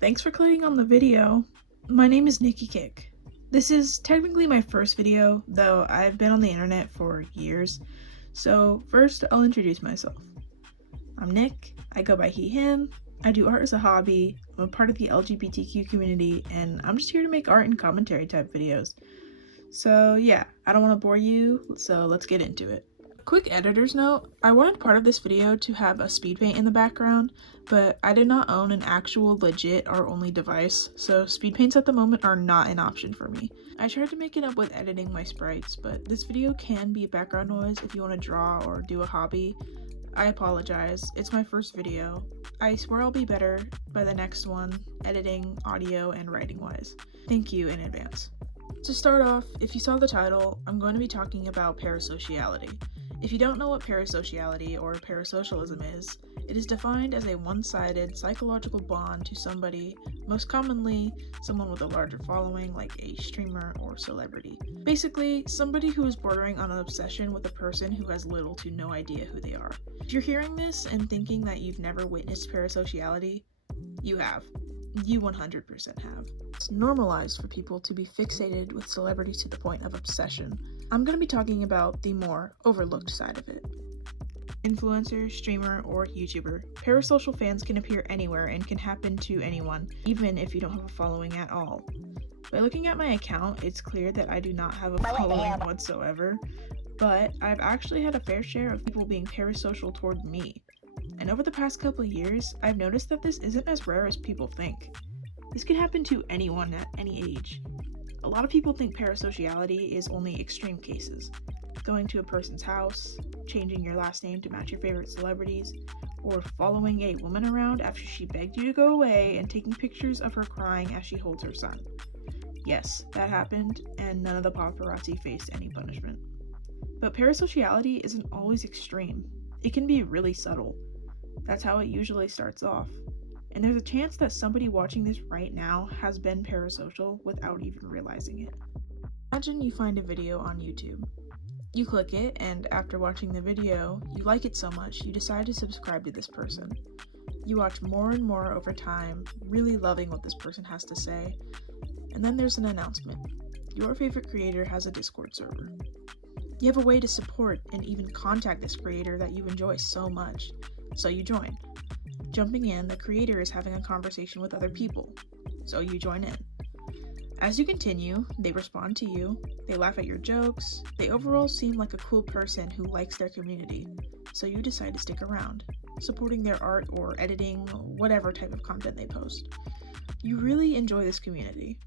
Thanks for clicking on the video. My name is Nikki Kick. This is technically my first video, though I've been on the internet for years. So first, I'll introduce myself. I'm Nick, I go by he, him, I do art as a hobby, I'm a part of the LGBTQ community, and I'm just here to make art and commentary type videos. So yeah, I don't want to bore you, so let's get into it. Quick editor's note, I wanted part of this video to have a speed paint in the background, but I did not own an actual legit art-only device, so speed paints at the moment are not an option for me. I tried to make it up with editing my sprites, but this video can be background noise if you want to draw or do a hobby. I apologize, it's my first video. I swear I'll be better by the next one, editing, audio, and writing wise. Thank you in advance. To start off, if you saw the title, I'm going to be talking about parasociality. If you don't know what parasociality or parasocialism is, it is defined as a one-sided psychological bond to somebody, most commonly someone with a larger following like a streamer or celebrity. Basically, somebody who is bordering on an obsession with a person who has little to no idea who they are. If you're hearing this and thinking that you've never witnessed parasociality, you have. You 100% have. It's normalized for people to be fixated with celebrities to the point of obsession. I'm going to be talking about the more overlooked side of it. Influencer, streamer, or YouTuber. Parasocial fans can appear anywhere and can happen to anyone, even if you don't have a following at all. By looking at my account, it's clear that I do not have a following whatsoever, but I've actually had a fair share of people being parasocial toward me. And over the past couple of years, I've noticed that this isn't as rare as people think. This could happen to anyone at any age. A lot of people think parasociality is only extreme cases. Going to a person's house, changing your last name to match your favorite celebrities, or following a woman around after she begged you to go away and taking pictures of her crying as she holds her son. Yes, that happened, and none of the paparazzi faced any punishment. But parasociality isn't always extreme. It can be really subtle. That's how it usually starts off. And there's a chance that somebody watching this right now has been parasocial without even realizing it. Imagine you find a video on YouTube. You click it, and after watching the video, you like it so much you decide to subscribe to this person. You watch more and more over time, really loving what this person has to say, and then there's an announcement. Your favorite creator has a Discord server. You have a way to support and even contact this creator that you enjoy so much, so you join. Jumping in, the creator is having a conversation with other people, so you join in. As you continue, they respond to you, they laugh at your jokes, they overall seem like a cool person who likes their community, so you decide to stick around, supporting their art or editing, whatever type of content they post. You really enjoy this community.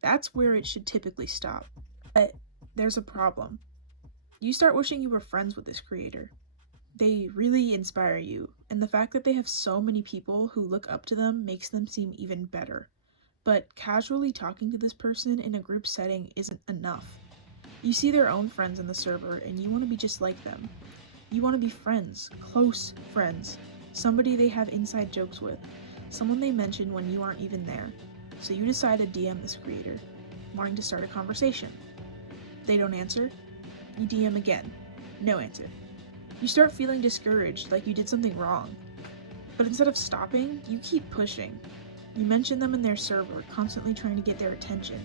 That's where it should typically stop. But there's a problem. You start wishing you were friends with this creator. They really inspire you, and the fact that they have so many people who look up to them makes them seem even better. But casually talking to this person in a group setting isn't enough. You see their own friends in the server and you want to be just like them. You want to be friends, close friends, somebody they have inside jokes with, someone they mention when you aren't even there. So you decide to DM this creator, wanting to start a conversation. They don't answer, you DM again, no answer. You start feeling discouraged, like you did something wrong. But instead of stopping, you keep pushing. You mention them in their server, constantly trying to get their attention,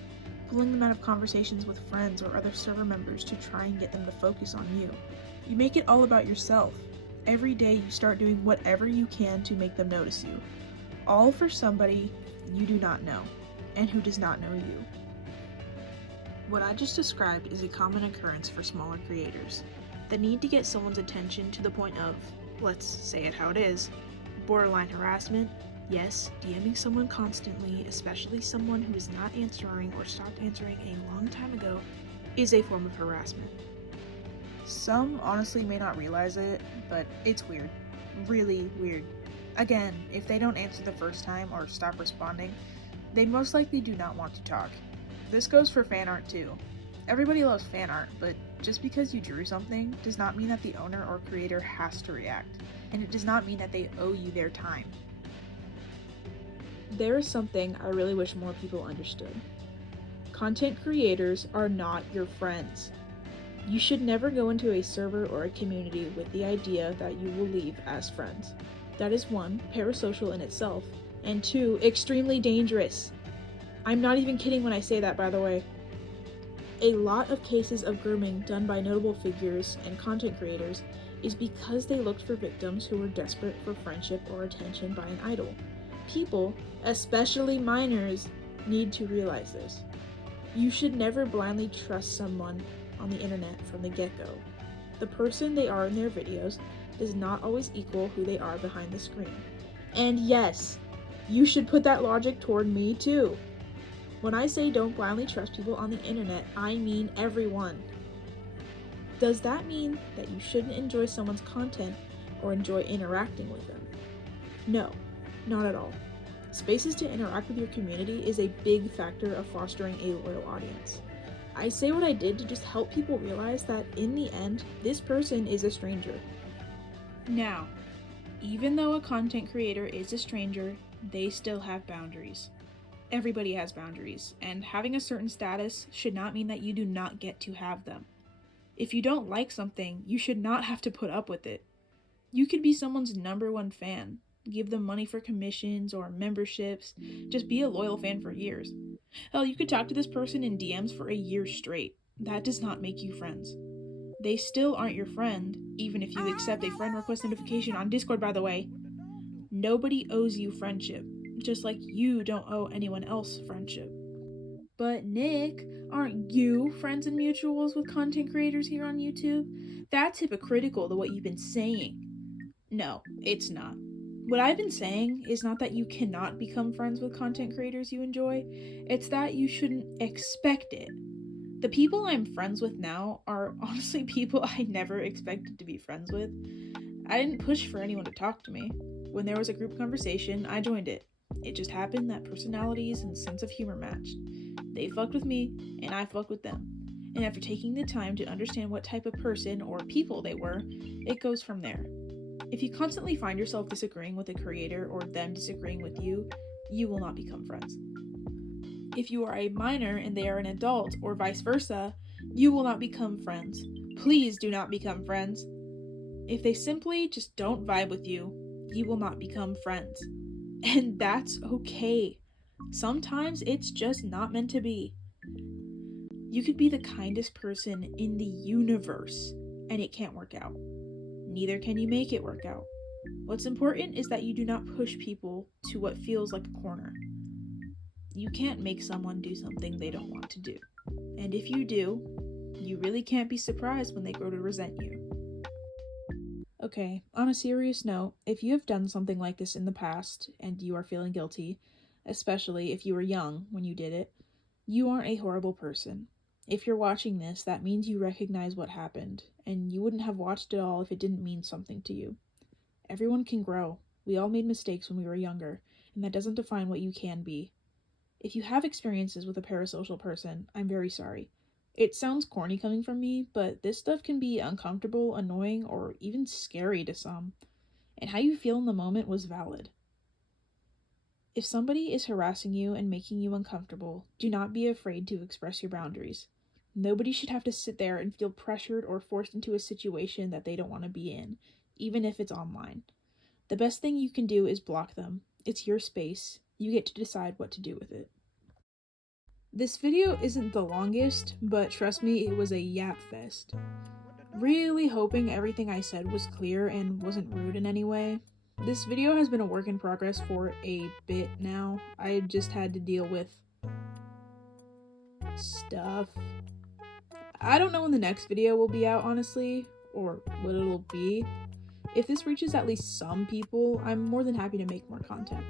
pulling them out of conversations with friends or other server members to try and get them to focus on you. You make it all about yourself. Every day you start doing whatever you can to make them notice you. All for somebody you do not know, and who does not know you. What I just described is a common occurrence for smaller creators. The need to get someone's attention to the point of, let's say it how it is, borderline harassment. Yes, DMing someone constantly, especially someone who is not answering or stopped answering a long time ago, is a form of harassment. Some honestly may not realize it, but it's weird. Really weird. Again, if they don't answer the first time or stop responding, they most likely do not want to talk. This goes for fan art too. Everybody loves fan art, but just because you drew something does not mean that the owner or creator has to react, and it does not mean that they owe you their time. There is something I really wish more people understood. Content creators are not your friends. You should never go into a server or a community with the idea that you will leave as friends. That is one, parasocial in itself, And 2, extremely dangerous. I'm not even kidding when I say that, by the way. A lot of cases of grooming done by notable figures and content creators is because they looked for victims who were desperate for friendship or attention by an idol. People, especially minors, need to realize this. You should never blindly trust someone on the internet from the get-go. The person they are in their videos does not always equal who they are behind the screen. And yes, you should put that logic toward me too. When I say don't blindly trust people on the internet, I mean everyone. Does that mean that you shouldn't enjoy someone's content or enjoy interacting with them? No, not at all. Spaces to interact with your community is a big factor of fostering a loyal audience. I say what I did to just help people realize that in the end, this person is a stranger. Now, even though a content creator is a stranger, they still have boundaries. Everybody has boundaries, and having a certain status should not mean that you do not get to have them. If you don't like something, you should not have to put up with it. You could be someone's #1 fan, give them money for commissions or memberships, just be a loyal fan for years. Hell, you could talk to this person in DMs for a year straight. That does not make you friends. They still aren't your friend, even if you accept a friend request notification on Discord, by the way. Nobody owes you friendship, just like you don't owe anyone else friendship. But Nick, aren't you friends and mutuals with content creators here on YouTube? That's hypocritical to what you've been saying. No, it's not. What I've been saying is not that you cannot become friends with content creators you enjoy, it's that you shouldn't expect it. The people I'm friends with now are honestly people I never expected to be friends with. I didn't push for anyone to talk to me. When there was a group conversation, I joined it. It just happened that personalities and sense of humor matched. They fucked with me, and I fucked with them. And after taking the time to understand what type of person or people they were, it goes from there. If you constantly find yourself disagreeing with a creator or them disagreeing with you, you will not become friends. If you are a minor and they are an adult, or vice versa, you will not become friends. Please do not become friends. If they simply just don't vibe with you, you will not become friends. And that's okay. Sometimes it's just not meant to be. You could be the kindest person in the universe, and it can't work out. Neither can you make it work out. What's important is that you do not push people to what feels like a corner. You can't make someone do something they don't want to do. And if you do, you really can't be surprised when they grow to resent you. Okay, on a serious note, if you have done something like this in the past and you are feeling guilty, especially if you were young when you did it, you aren't a horrible person. If you're watching this, that means you recognize what happened, and you wouldn't have watched it all if it didn't mean something to you. Everyone can grow. We all made mistakes when we were younger, and that doesn't define what you can be. If you have experiences with a parasocial person, I'm very sorry. It sounds corny coming from me, but this stuff can be uncomfortable, annoying, or even scary to some, and how you feel in the moment was valid. If somebody is harassing you and making you uncomfortable, do not be afraid to express your boundaries. Nobody should have to sit there and feel pressured or forced into a situation that they don't want to be in, even if it's online. The best thing you can do is block them. It's your space. You get to decide what to do with it. This video isn't the longest, but trust me, it was a yap fest. Really hoping everything I said was clear and wasn't rude in any way. This video has been a work in progress for a bit now. I just had to deal with stuff. I don't know when the next video will be out, honestly, or what it'll be. If this reaches at least some people, I'm more than happy to make more content.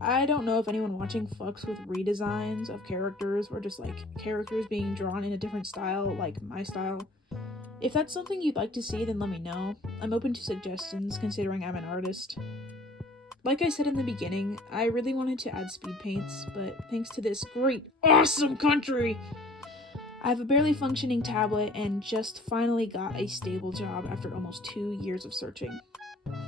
I don't know if anyone watching fucks with redesigns of characters or just like characters being drawn in a different style, like my style. If that's something you'd like to see, then let me know. I'm open to suggestions, considering I'm an artist. Like I said in the beginning, I really wanted to add speed paints, but thanks to this great, awesome country, I have a barely functioning tablet and just finally got a stable job after almost 2 years of searching.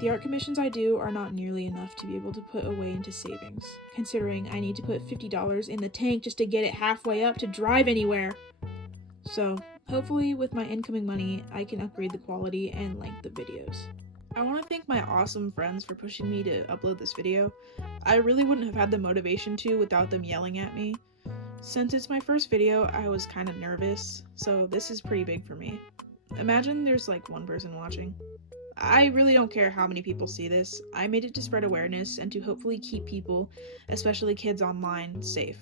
The art commissions I do are not nearly enough to be able to put away into savings, considering I need to put $50 in the tank just to get it halfway up to drive anywhere. So, hopefully with my incoming money, I can upgrade the quality and length of videos. I want to thank my awesome friends for pushing me to upload this video. I really wouldn't have had the motivation to without them yelling at me. Since it's my first video, I was kind of nervous, so this is pretty big for me. Imagine there's like one person watching. I really don't care how many people see this. I made it to spread awareness and to hopefully keep people, especially kids online, safe.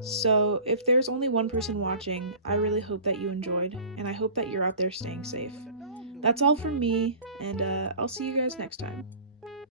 So, if there's only one person watching, I really hope that you enjoyed, and I hope that you're out there staying safe. That's all from me, and I'll see you guys next time.